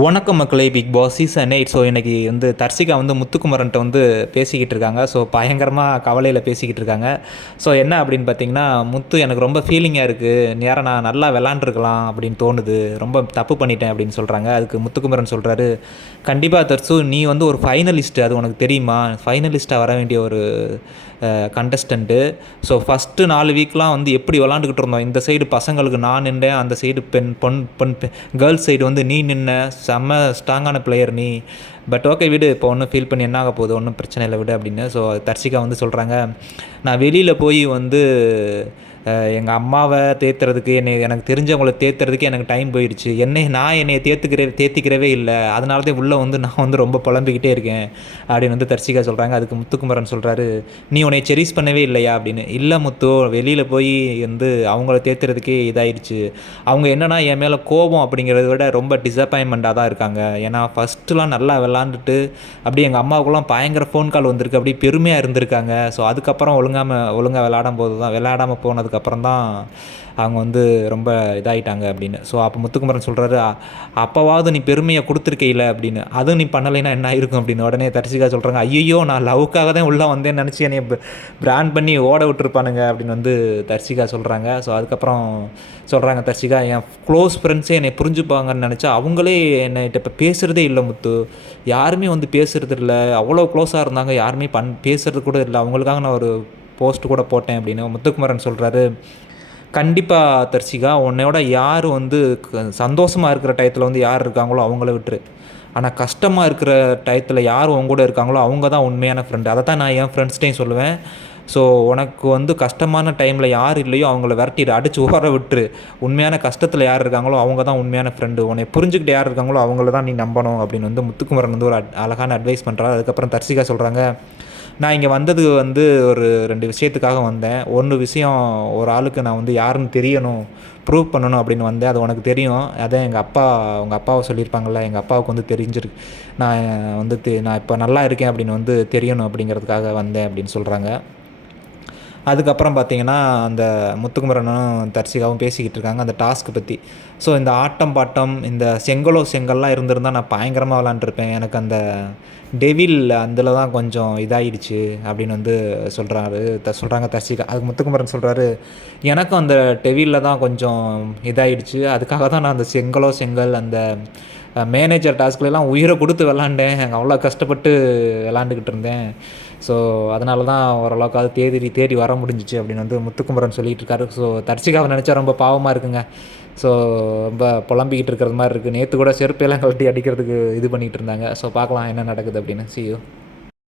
வணக்கம் மக்களே big boss season eight so இன்றைக்கி வந்து தர்சிகா வந்து முத்துக்குமரன்ட்ட வந்து பேசிக்கிட்டு இருக்காங்க. ஸோ பயங்கரமாக கவலையில் பேசிக்கிட்டு இருக்காங்க. ஸோ என்ன அப்படின்னு பார்த்தீங்கன்னா முத்து எனக்கு ரொம்ப ஃபீலிங்காக இருக்குது நேரம் நான் நல்லா விளாண்டுருக்கலாம் அப்படின்னு தோணுது. ரொம்ப தப்பு பண்ணிட்டேன் அப்படின்னு சொல்கிறாங்க அதுக்கு முத்துக்குமரன் சொல்கிறாரு கண்டிப்பாக தர்சு நீ வந்து ஒரு ஃபைனலிஸ்ட்டு அது உனக்கு தெரியுமா? ஃபைனலிஸ்ட்டாக வர வேண்டிய ஒரு கண்டஸ்டண்ட்டு ஸோ ஃபஸ்ட்டு நாலு வீக்லாம் வந்து எப்படி விளாண்டுக்கிட்டு இருந்தோம்? இந்த சைடு பசங்களுக்கு நான் நின்றேன். அந்த சைடு பெண் பொன் பொன் கேர்ள்ஸ் சைடு வந்து நீ நின்ன. செம்ம ஸ்ட்ராங்கான பிளேயர் நீ. பட் ஓகே விடு. இப்போ ஒன்றும் ஃபீல் பண்ணி என்ன ஆக போகுது? ஒன்றும் பிரச்சனை இல்லை விடு அப்படின்னு ஸோ தர்ஷிகா வந்து சொல்கிறாங்க நான் வெளியில் போய் வந்து எங்கள் அம்மாவை தேத்துறதுக்கு என்னை எனக்கு தெரிஞ்சவங்களை தேத்துறதுக்கு எனக்கு டைம் போயிடுச்சு. என்னை நான் என்னை தேத்துக்கிற தேத்திக்கிறவே இல்லை. அதனால தான் உள்ளே வந்து நான் வந்து ரொம்ப புலம்பிக்கிட்டே இருக்கேன் அப்படின்னு வந்து தர்ஷிகா சொல்கிறாங்க அதுக்கு முத்துக்குமரன் சொல்கிறாரு நீ உன்னை செரிஸ் பண்ணவே இல்லையா? அப்படின்னு. இல்லை முத்து வெளியில் போய் வந்து அவங்கள தேத்துறதுக்கே இதாயிடுச்சு. அவங்க என்னென்னா என் மேலே கோபம் அப்படிங்கிறத விட ரொம்ப டிசப்பாயின்மெண்ட்டாக தான் இருக்காங்க. ஏன்னா ஃபஸ்ட்டுலாம் நல்லா விளாண்டுட்டு அப்படி எங்கள் அம்மாவுக்குலாம் பயங்கர ஃபோன் கால் வந்திருக்கு. அப்படி பெருமையாக இருந்திருக்காங்க. ஸோ அதுக்கப்புறம் ஒழுங்காமல் ஒழுங்காக விளாடும் போது தான் விளையாடாமல் போனதுக்கு அதுக்கப்புறம் தான் அவங்க வந்து ரொம்ப இதாகிட்டாங்க அப்படின்னு. ஸோ அப்போ முத்துக்குமரன் சொல்கிறாரு அப்போவாவது நீ பெருமையை கொடுத்துருக்கையில அப்படின்னு. அதுவும் நீ பண்ணலைன்னா என்ன ஆயிருக்கும்? அப்படின்னு. உடனே தரிசிகா சொல்கிறாங்க ஐயோ நான் லவ்க்காக தான் உள்ளே வந்தேன்னு நினச்சி என்னை பிராண்ட் பண்ணி ஓட விட்டுருப்பானுங்க அப்படின்னு வந்து தர்சிகா சொல்கிறாங்க ஸோ அதுக்கப்புறம் சொல்கிறாங்க தர்சிகா என் க்ளோஸ் ஃப்ரெண்ட்ஸே என்னை புரிஞ்சுப்பாங்கன்னு நினச்சா அவங்களே என்னை இப்போ பேசுகிறதே இல்லை முத்து. யாருமே வந்து பேசுகிறது இல்லை அவ்வளோ க்ளோஸாக இருந்தாங்க. யாருமே பண் பேசுகிறது கூட இல்லை. அவங்களுக்காக நான் ஒரு போஸ்ட் கூட போட்டேன் அப்படின்னு முத்துக்குமரன் சொல்கிறாரு கண்டிப்பாக தர்சிகா உன்னையோட யார் வந்து சந்தோஷமாக இருக்கிற டயத்தில் வந்து யார் இருக்காங்களோ அவங்கள விட்டுரு. ஆனால் கஷ்டமாக இருக்கிற டயத்தில் யார் உங்க கூட இருக்காங்களோ அவங்க தான் உண்மையான ஃப்ரெண்டு அதை தான் நான் என் ஃப்ரெண்ட்ஸ்டையும் சொல்லுவேன். ஸோ உனக்கு வந்து கஷ்டமான டைமில் யார் இல்லையோ அவங்கள விரட்டிடு அடித்து ஓர விட்டுரு. உண்மையான கஷ்டத்தில் யார் இருக்காங்களோ அவங்க தான் உண்மையான ஃப்ரெண்டு உன்னை புரிஞ்சுக்கிட்டு யார் இருக்காங்களோ அவங்கள தான் நீ நம்பணும் அப்படின்னு வந்து முத்துக்குமரன் வந்து ஒரு அழகான அட்வைஸ் பண்ணுறாரு அதுக்கப்புறம் தர்சிகா சொல்கிறாங்க நான் இங்கே வந்தது வந்து ஒரு ரெண்டு விஷயத்துக்காக வந்தேன். ஒன்று விஷயம் ஒரு ஆளுக்கு நான் வந்து யாருன்னு தெரியணும் ப்ரூவ் பண்ணணும் அப்படின்னு வந்தேன். அது உனக்கு தெரியும். அதான் எங்கள் அப்பா உங்கள் அப்பாவை சொல்லியிருப்பாங்கள்ல எங்கள் அப்பாவுக்கு வந்து தெரிஞ்சிருக்கு. நான் வந்து நான் இப்போ நல்லா இருக்கேன் அப்படின்னு வந்து தெரியணும் அப்படிங்கிறதுக்காக வந்தேன் அப்படின்னு சொல்கிறாங்க அதுக்கப்புறம் பார்த்தீங்கன்னா அந்த முத்துக்குமரனும் தர்சிகாவும் பேசிக்கிட்டு இருக்காங்க அந்த டாஸ்க்கு பற்றி ஸோ இந்த ஆட்டம் பாட்டம் இந்த செங்கலோ செங்கல்லாம் இருந்திருந்தால் நான் பயங்கரமாக விளாண்டுருப்பேன். எனக்கு அந்த டெவில் அதில் தான் கொஞ்சம் இதாகிடுச்சு அப்படின்னு வந்து சொல்கிறாரு த சொல்கிறாங்க தர்சிகா. அதுக்கு முத்துக்குமரன் சொல்கிறாரு எனக்கும் அந்த டெவிலில் தான் கொஞ்சம் இதாகிடுச்சு அதுக்காக தான் நான் அந்த செங்கலோ செங்கல் அந்த மேனேஜர் டாஸ்க்லாம் உயிரை கொடுத்து விளாண்டேன் அவ்வளோ கஷ்டப்பட்டு விளாண்டுக்கிட்டு இருந்தேன். ஸோ அதனால தான் ஓரளவுக்காவது தேடி தேடி வர முடிஞ்சிச்சு அப்படின்னு வந்து முத்துக்குமரன் சொல்லிகிட்டு இருக்காரு. ஸோ தர்சிகாவை நினச்சா ரொம்ப பாவமாக இருக்குங்க. ஸோ ரொம்ப புலம்பிக்கிட்டு இருக்கிறது மாதிரி இருக்குது நேற்று கூட செருப்பெல்லாம் கழட்டி அடிக்கிறதுக்கு இது பண்ணிகிட்டு இருந்தாங்க. ஸோ பார்க்கலாம் என்ன நடக்குது அப்படின்னு. சி